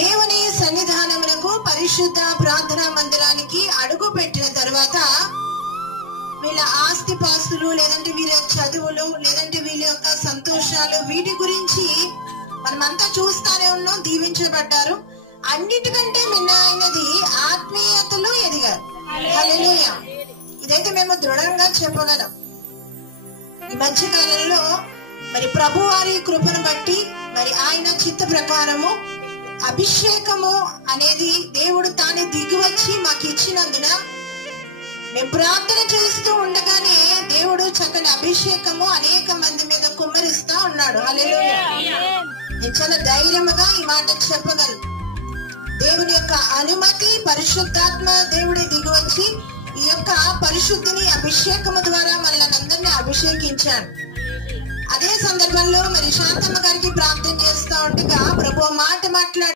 దేవుని సన్నిధానమునకు పరిశుద్ధ ప్రార్థనా మందిరానికి అడుగు పెట్టిన తర్వాత వీళ్ళ ఆస్తి పాస్తులు, లేదంటే వీళ్ళ చదువులు, లేదంటే వీళ్ళ యొక్క సంతోషాలు, వీటి గురించి మనమంతా చూస్తానే ఉన్నాం. దీవించబడ్డారు. అన్నిటికంటే మిన్నైనది ఆత్మీయతలో ఎదిగారు. హల్లెలూయా. ఇదైతే మేము దృఢంగా చెప్పగలం. ఈ మధ్య కాలంలో మరి ప్రభు వారి కృపను బట్టి మరి ఆయన చిత్త ప్రకారము అభిషేకము అనేది దేవుడు తానే దిగివచ్చి మాకు ఇచ్చినందున మేము ప్రార్థన చేస్తూ ఉండగానే దేవుడు చక్కని అభిషేకము అనేక మంది మీద కుమ్మరిస్తా ఉన్నాడు. హల్లెలూయా. నేను చాలా ధైర్యముగా ఈ మాట చెప్పగలను. దేవుని యొక్క అనుమతి, పరిశుద్ధాత్మ దేవుడే దిగివచ్చి ఈ యొక్క పరిశుద్ధిని అభిషేకము ద్వారా మనల్ని అందరినీ అభిషేకించాడు. అదే సందర్భంలో మరి శాంతమ్మ గారికి ప్రార్థన చేస్తా ఉండగా ప్రభు మాట మాట్లాడి